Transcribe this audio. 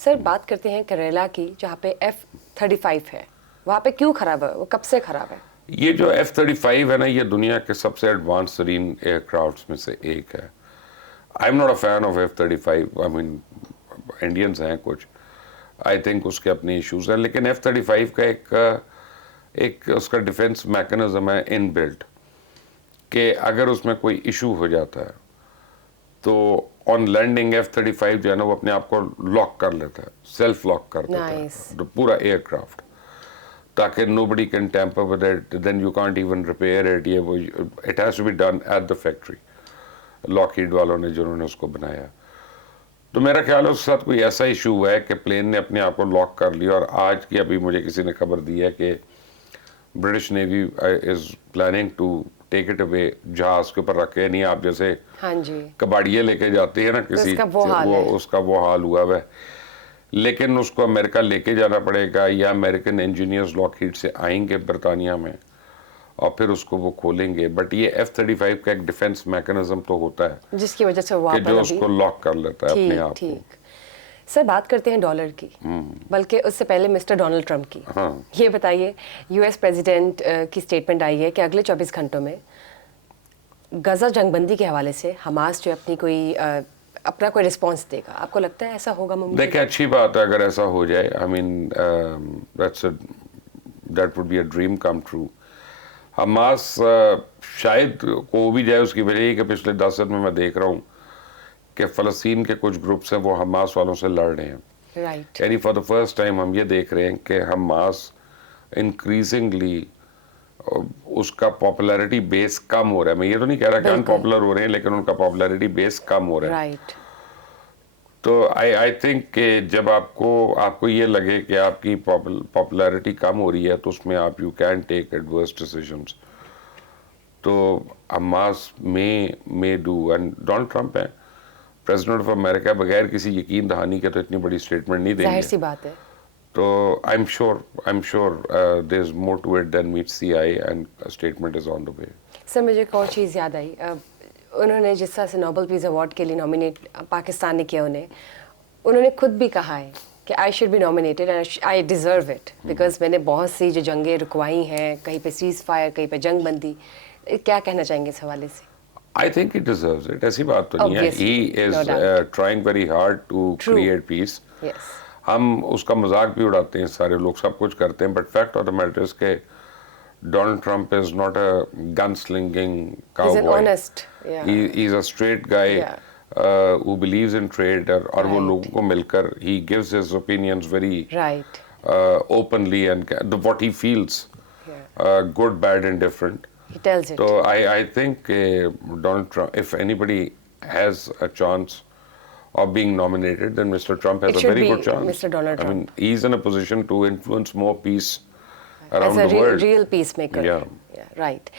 سر بات کرتے ہیں کریلا کی جہاں پہ F-35 ہے، وہاں پہ کیوں خراب ہے؟ وہ کب سے خراب ہے؟ یہ جو F-35 ہے نا، یہ دنیا کے سب سے ایڈوانس ترین ایئر کرافٹس میں سے ایک ہے. I am not a fan of F-35. I mean Indians ہیں کچھ، آئی تھنک اس کے اپنے ایشوز ہیں، لیکن F-35 کا ایک اس کا ڈیفنس میکنزم ہے ان بلٹ، کہ اگر اس میں کوئی ایشو ہو جاتا ہے تو آن لینڈنگ F-35 جو ہے نا وہ اپنے آپ کو لاک کر لیتا ہے، سیلف لاک کر دیتا ہے پورا ایئر کرافٹ، تاکہ nobody can tamper with it, then you can't even repair it. It has to be done at the factory. لاکہیڈ والوں نے جنہوں نے اس کو بنایا، تو میرا خیال ہے اس کے ساتھ کوئی ایسا ایشو ہوا ہے کہ پلین نے اپنے آپ کو لاک کر لیا. اور آج کی ابھی مجھے کسی نے خبر دی ہے کہ British navy is planning to take it away, جہاز کے اوپر رکھے. نہیں آپ جیسے کباڑیے لے کے جاتے ہیں نا کسی، اس کا وہ حال ہوا ہے. لیکن اس کو امریکہ لے کے جانا پڑے گا، یا امریکن انجینئرز لاکہیڈ سے آئیں گے برطانیہ میں اور پھر اس کو وہ کھولیں گے. بٹ یہ F-35 کا ایک ڈیفنس میکنزم تو ہوتا ہے جس کی وجہ سے کہ جو اس کو لاک کر لیتا ہے اپنے آپ کو. سر بات کرتے ہیں ڈالر کی، بلکہ اس سے پہلے مسٹر ڈونلڈ ٹرمپ کی. یہ بتائیے، یو ایس پریزیڈنٹ کی سٹیٹمنٹ آئی ہے کہ اگلے 24 گھنٹوں میں غزہ جنگ بندی کے حوالے سے حماس جو اپنا کوئی رسپانس دے گا. آپ کو لگتا ہے ایسا ہوگا ممکن؟ دیکھیں اچھی بات ہے اگر ایسا ہو جائے. I mean that would be a dream come true. حماس شاید ہو بھی جائے، اس کی وجہ یہ کہ پچھلے 10 دن میں دیکھ رہا ہوں کہ فلسطین کے کچھ گروپس ہیں وہ حماس والوں سے لڑ رہے ہیں. یعنی فار دا فرسٹ ٹائم ہم یہ دیکھ رہے ہیں کہ حماس انکریزنگلی اس کا پاپولیرٹی بیس کم ہو رہا ہے. میں یہ تو نہیں کہہ رہا کہ ان پاپولر ہو رہے ہیں، لیکن ان کا پاپولیرٹی بیس کم ہو رہا ہے. تو آئی تھنک کہ جب آپ کو یہ لگے کہ آپ کی پاپولیرٹی کم ہو رہی ہے تو اس میں آپ یو کین ٹیک ایڈورس ڈیسیژنس. تو حماس میں ڈو. اینڈ ڈونلڈ ٹرمپ ہے پریزیڈنٹ آف امریکہ، بغیر کسی یقین دہانی کے تو اتنی بڑی اسٹیٹمنٹ نہیں دیں گے. ظاہر سی بات ہے. تو I am sure there is more to it than meets the eye and statement is on the way. Sir مجھے ایک اور چیز یاد آئی، انہوں نے جس طرح سے نوبل پیس ایوارڈ کے لیے نامینیٹ پاکستان نے کیا، انہوں نے خود بھی کہا ہے کہ I should be nominated and I deserve it, because میں نے بہت سی جو جنگیں رکوائی ہیں، کہیں پہ سیز فائر، کہیں پہ جنگ بندی. کیا کہنا چاہیں گے اس حوالے سے؟ I think he deserves it. ایسی بات تو نہیں ہے. He is trying very hard to create peace. ہم اس کا مذاق بھی اڑاتے ہیں، سارے لوگ سب کچھ کرتے ہیں، but fact of the matter is کہ Donald Trump is not a gunslinging cowboy. He's an honest. He's a straight guy who believes in trade اور وہ لوگوں کو مل کر he gives his opinions very openly and what he feels, good, bad and different. He tells it. So I think Donald Trump, if anybody has a chance of being nominated, then Mr. Trump has a very good chance. Mr. Donald Trump. I mean, he's in a position to influence more peace around the world. As a real peacemaker. Yeah. Right.